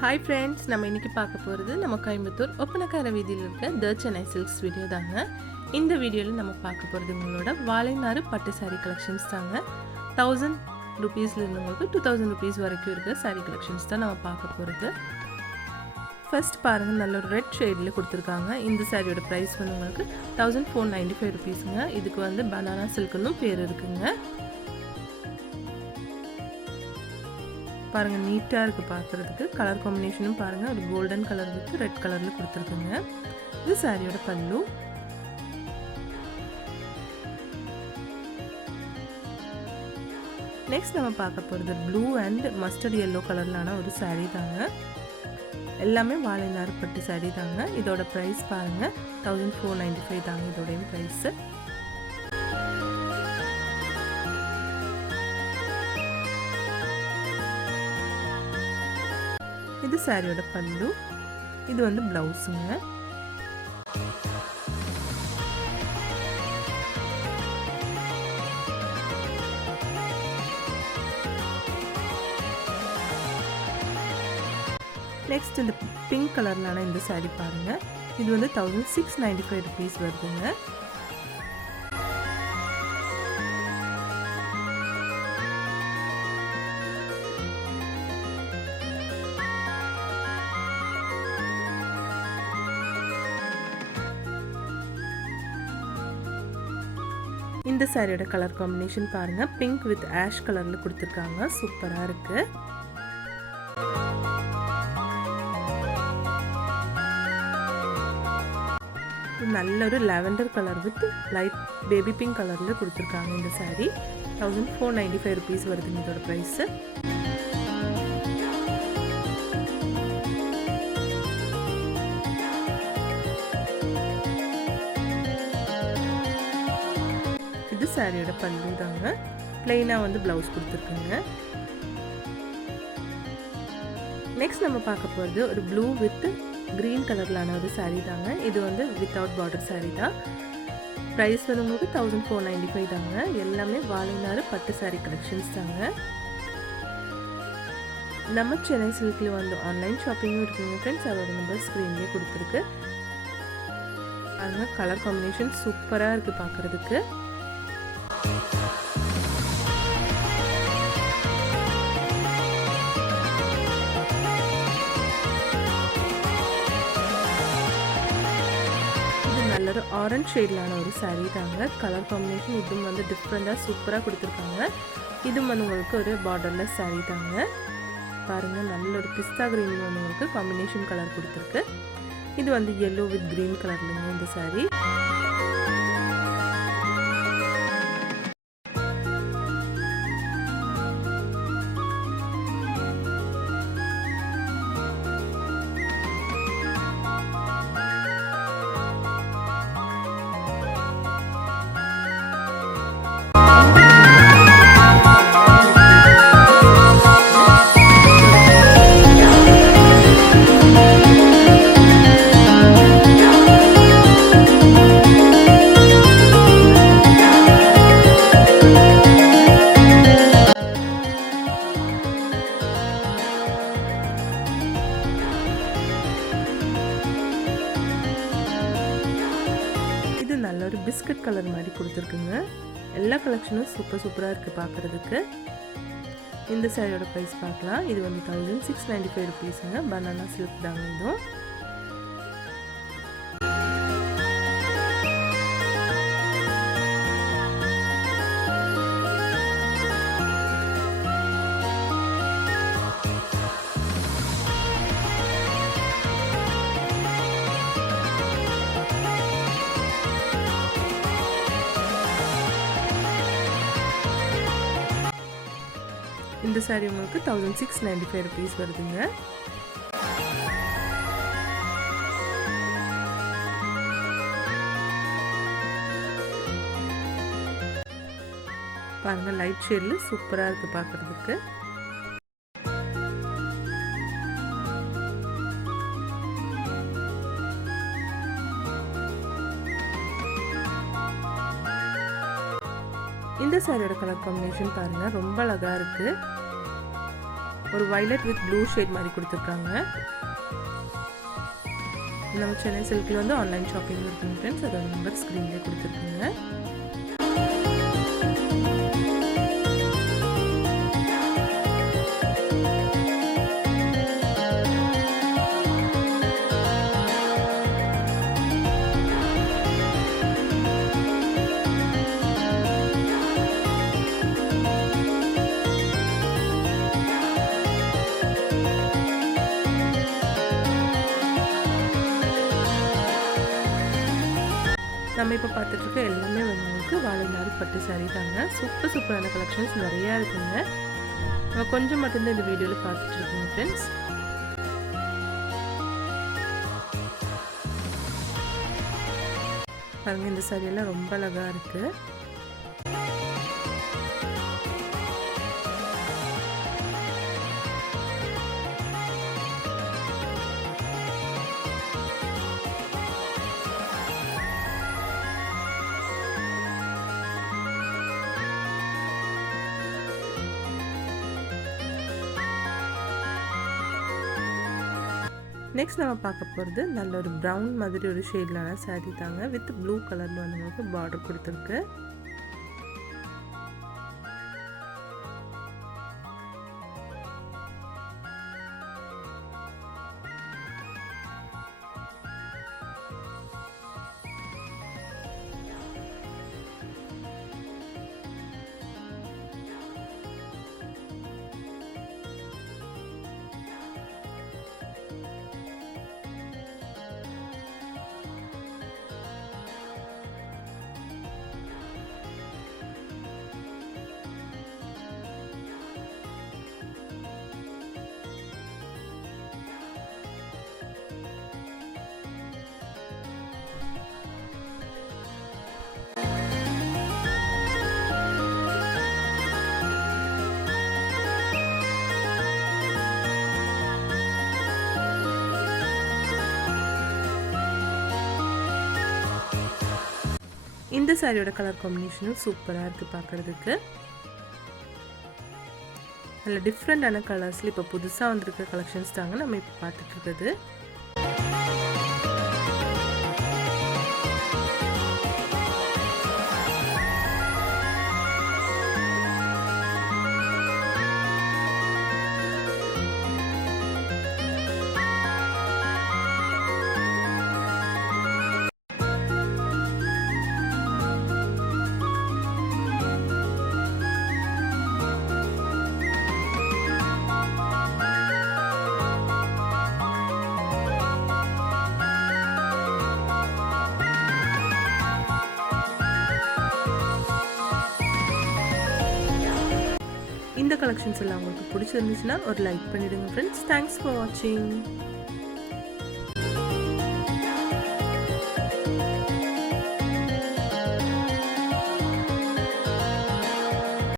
Hi friends நம்ம இன்றைக்கி பார்க்க போகிறது நம்ம கோயம்புத்தூர் ஒப்பனக்கார வீதியில் இருக்க த சென்னை சில்க்ஸ் வீடியோ தாங்க. இந்த வீடியோவில் நம்ம பார்க்க போகிறது உங்களோட வாழைநாறு பட்டு சாரீ கலெக்ஷன்ஸ் தாங்க. தௌசண்ட் ருபீஸில் இருந்தவங்களுக்கு டூ தௌசண்ட் ருபீஸ் வரைக்கும் இருக்கிற சாரீ கலெக்ஷன்ஸ் தான் நம்ம பார்க்க போகிறது ஃபர்ஸ்ட் பாருங்கள் நல்ல ஒரு ரெட் ஷேடில் கொடுத்துருக்காங்க. இந்த சாரியோட ப்ரைஸ் வந்து உங்களுக்கு தௌசண்ட் ஃபோர் நைன்டி ஃபைவ் ருபீஸுங்க இதுக்கு வந்து பனானா சில்க்குன்னு பேர் இருக்குங்க. பாருங்கள் நீட்டாக இருக்குது பார்க்குறதுக்கு கலர் காம்பினேஷனும் பாருங்கள் ஒரு கோல்டன் கலர் வித் ரெட் கலரில் கொடுத்துருக்குங்க. இது சாரியோட பல்லு. நெக்ஸ்ட் நம்ம பார்க்க போகிறது ப்ளூ அண்ட் மஸ்டர்ட் எல்லோ கலர்லான ஒரு சாரீ தாங்க. எல்லாமே வாழை நார் பட்டு தாங்க. இதோட ப்ரைஸ் பாருங்கள் தௌசண்ட் ஃபோர் நைன்டி ஃபைவ் தாங்க இதோடைய ப்ரைஸு இது சாரியோட பல்லு. இது வந்து ப்ளவுஸுங்க. நெக்ஸ்ட் இந்த பிங்க் கலர்லான இந்த சாரி பாருங்க. இது வந்து thousand six ninety five rupees வருதுங்க. இந்த சாரியோட கலர் காம்பினேஷன் பாருங்க. பிங்க் வித் ஆஷ் கலர்ல கொடுத்துருக்காங்க. சூப்பரா இருக்கு. நல்ல ஒரு lavender colour with light baby pink கலரில் கொடுத்துருக்காங்க இந்த saree thousand four ninety five rupees வருதுங்க இதோட ப்ரைஸு இது சாரியோட பல்லு தாங்க. ப்ளெயினாக வந்து ப்ளவுஸ் கொடுத்துருக்குங்க. நெக்ஸ்ட் நம்ம பார்க்க போகிறது ஒரு ப்ளூ வித் க்ரீன் கலர்லான ஒரு சாரீ தாங்க. இது வந்து வித்தவுட் பார்டர் சாரீ தான். ப்ரைஸ் வந்து உங்களுக்கு தௌசண்ட் ஃபோர் நைன்டி ஃபைவ் தாங்க. எல்லாமே வாழைநாறு பட்டு சாரீ கலெக்ஷன்ஸ் தாங்க. நம்ம சென்னை சில்கில் வந்து ஆன்லைன் ஷாப்பிங்கும் இருக்குங்க ஃப்ரெண்ட்ஸ் அதோட நம்பர் ஸ்க்ரீன்லேயே கொடுத்துருக்கு. அதனால் கலர் காம்பினேஷன் சூப்பராக இருக்குது பார்க்குறதுக்கு ஒரு ஆரஞ்ச் ஷேட்லான ஒரு சாரீ தாங்க. கலர் காம்பினேஷன் இதுவும் வந்து டிஃப்ரெண்ட்டாக சூப்பராக கொடுத்துருக்காங்க. இதுவும் வந்து உங்களுக்கு ஒரு பார்டர்லெஸ் சாரீ தாங்க. பாருங்கள் நல்ல ஒரு பிஸ்தா க்ரீன் வந்து உங்களுக்கு காம்பினேஷன் கலர் கொடுத்துருக்கு. இது வந்து எல்லோ வித் க்ரீன் கலர்லேங்க இந்த சாரீ பிஸ்கட் கலர் மாதிரி கொடுத்துருக்குங்க. எல்லா கலெக்ஷனும் சூப்பர் சூப்பராக இருக்குது பார்க்குறதுக்கு. இந்த சாரியோட ப்ரைஸ் பார்க்கலாம். இது வந்து தௌசண்ட் சிக்ஸ் நைன்டி ஃபைவ் ருபீஸுங்க பனானா சில்க் தாங்க இதுவும் இந்த சாரீ உங்களுக்கு thousand six ninety five rupees வருதுங்க. பாருங்க லைட் ஷேடில் சூப்பராக இருக்குது பார்க்குறதுக்கு இந்த சாரியோட கலர் காம்பினேஷன் பாருங்கள் ரொம்ப அழகாக இருக்குது ஒரு வைலட் வித் ப்ளூ ஷேட் மாதிரி கொடுத்துருக்காங்க. நம்ம சென்னை சில்கில் வந்து ஆன்லைன் ஷாப்பிங் இருக்குங்க ஃப்ரெண்ட்ஸ் அதோட நம்பர் ஸ்க்ரீன்லேயே கொடுத்துருக்குங்க. நம்ம இப்போ பார்த்துட்ருக்க எல்லாமே வந்து உங்களுக்கு வாழைநாறு பட்டு சாரீ தாங்க. சூப்பர் சூப்பரான கலெக்ஷன்ஸ் நிறையா இருக்குங்க. நம்ம கொஞ்சம் மட்டும்தான் இந்த வீடியோவில் பார்த்துட்ருக்கோங்க ஃப்ரெண்ட்ஸ் பாருங்கள் இந்த சாரியெல்லாம் எல்லாம் ரொம்ப அழகாக இருக்குது நெக்ஸ்ட் நம்ம பார்க்க போகிறது நல்ல ஒரு ப்ரௌன் மாதிரி ஒரு ஷேட்லான சாரி தாங்க வித் ப்ளூ கலரில் வந்து நமக்கு பார்டர் கொடுத்துருக்கு. இந்த சாரியோட கலர் காம்பினேஷனும் சூப்பராக இருக்குது பார்க்குறதுக்கு நல்ல டிஃப்ரெண்ட்டான கலர்ஸில் இப்போ புதுசாக வந்திருக்க கலெக்ஷன்ஸ் தாங்க நம்ம இப்போ பார்த்துட்டு இருக்கிறது. இந்த கலெக்ஷன்ஸ் எல்லாம் உங்களுக்கு பிடிச்சிருந்துச்சுன்னா ஒரு லைக் பண்ணிடுங்க ஃப்ரெண்ட்ஸ் தேங்க்ஸ் ஃபார் வாட்சிங்